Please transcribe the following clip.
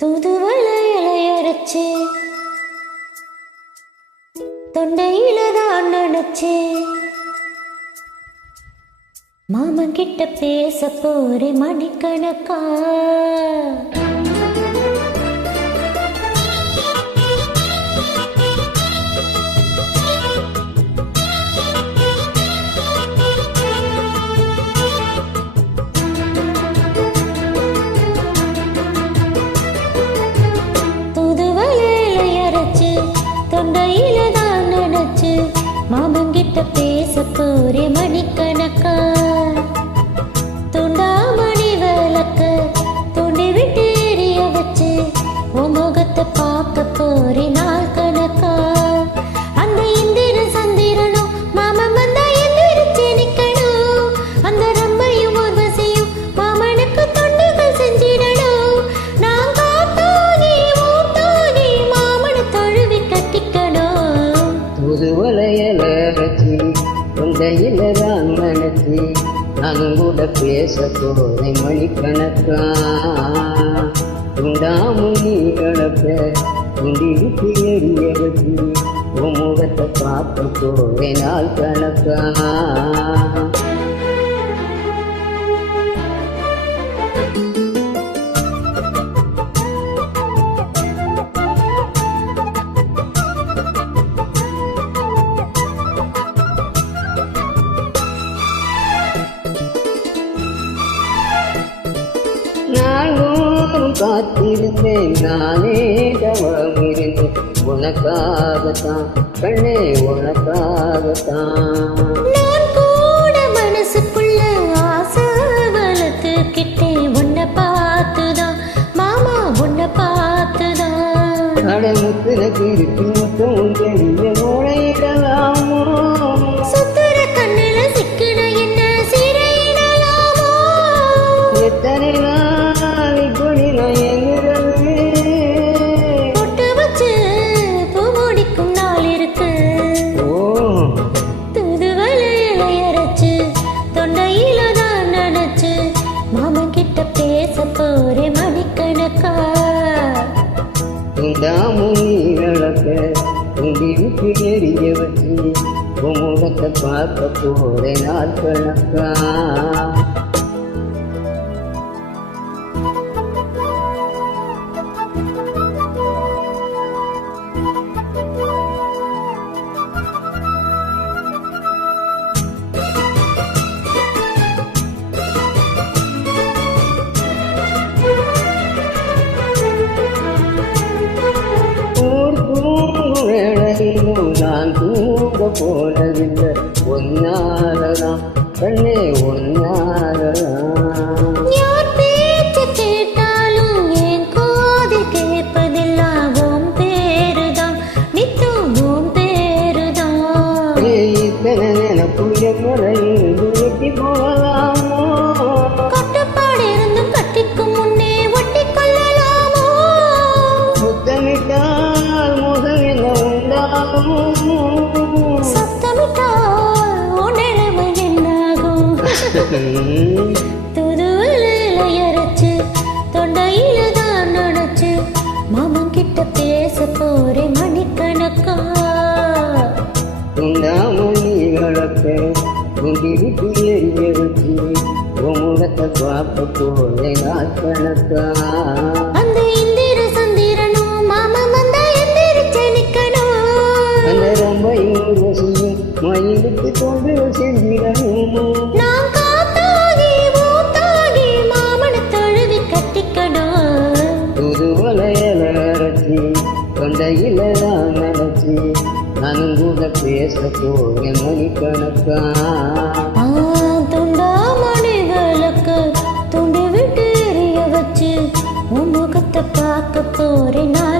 தூதுவளை இலையரைச்சு தொண்டையில தான் நினைச்சு மாமன் கிட்ட பேச போறே மணிக்கணக்கா. தொண்டையில தான் நினைச்சு மாமங்கிட்ட பேச போறே மணிக்கணக்கா. துண்டாமணி விளக்க துண்டி விட்டு எரிய வச்சு உன் முகத்தை பார்க்க போறே நாள் கணக்கா. அந்த இந்திர சந்திரனும் மாமன் வந்தா எந்திரிச்சு நிக்கணும். அந்த ரம்மையும் உர்வசியும் மாமனுக்கு தொண்டுகள் செஞ்சிடணும். நான் காத்தாகி ஊத்தாகி மாமனை தழுவி கட்டிக்கணும். புதுவலையில வச்சு தொண்டையில தான் நினைச்சு நானும் கூட பேச போறேன் மணிக்கணக்கா. துண்டாமுனி கலப்ப துண்டி விட்டு எரிய வச்சு உன் முகத்தை பார்க்க போறேன் நாள் கணக்கா. நானும் காத்திருந்தேன் நானே தவம் இருந்தேன் உனக்காகத்தான் கண்ணே உனக்காகத்தான். நான் கூட மனசுக்குள்ள ஆசை வளர்த்துக்கிட்டேன் உன்னை பார்த்துதான் மாமா உன்னை பார்த்துதான். கடமுத்துல திருப்பி முத்தம் தெரிய நுழையிடலாமோ சுத்துற கண்ணில சிக்கின என்ன சிறையிடலாமோ. எத்தனை நாள் இப்படி நான் எங்கிறது பொட்டு வச்சு பூ முடிக்கும் நாள் இருக்கு. தூதுவளை இலையரைச்சு தொண்டையில தான் நினைச்சு மாமன் கிட்ட பேச போறே மணிக்கணக்கா. துண்டாமுனி விளக்க துண்டி விட்டு எரிய வச்சு உன் முகத்தை பார்க்க போறேன் நாள் கணக்கா. வேளையிலும் நான் தூங்க போனதில்லை ஒன்னாலதான் கண்ணே ஒன்னாலதான். யார் பேச்சு கேட்டாலும் என் காதில் கேட்பதெல்லாம் உன் பேருதான் நித்தம் உன் பேருதான். இத்தனை நினைப்புள்ள முறையிலிருந்து வெட்டி போகலாமோ கட்டுப்பாடு இருந்தும் கட்டிக்கும் முன்னே ஒட்டி கொள்ளலாமோ. முத்தமிட்டால் முகம் என்ன உண்டாகும் சத்தமிட்டால் உன் நிலைமை என்னாகும். தூதுவளை இலையரைச்சு தொண்டையில தான் நினைச்சு மாமன் கிட்ட பேச போறே மணிக்கணக்கா. துண்டாமுனி வளர்க்க துண்டி விட்டு எரிய வச்சு உன் முகத்தை பார்க்க போறேன் நாள் கணக்கா. அந்த இந்திர சந்திரனும் மாமன் வந்தா எந்திரிச்சு நிக்கணும். அந்த ரம்பையும் ரசியும் மயிலுக்கு தொண்டு செஞ்சிடணும். நான் காத்தாகி ஊத்தாகி மாமனை தழுவி கட்டிக்கணும். புதுவலையில அரைச்சி தொண்டையில தான் நினைச்சி நானும் கூட பேச போறேன் மணிக்கணக்கா. துண்டாமணி விளக்கு துண்டி விட்டு எரிய வச்சு உன் முகத்தை பார்க்க போறேன்.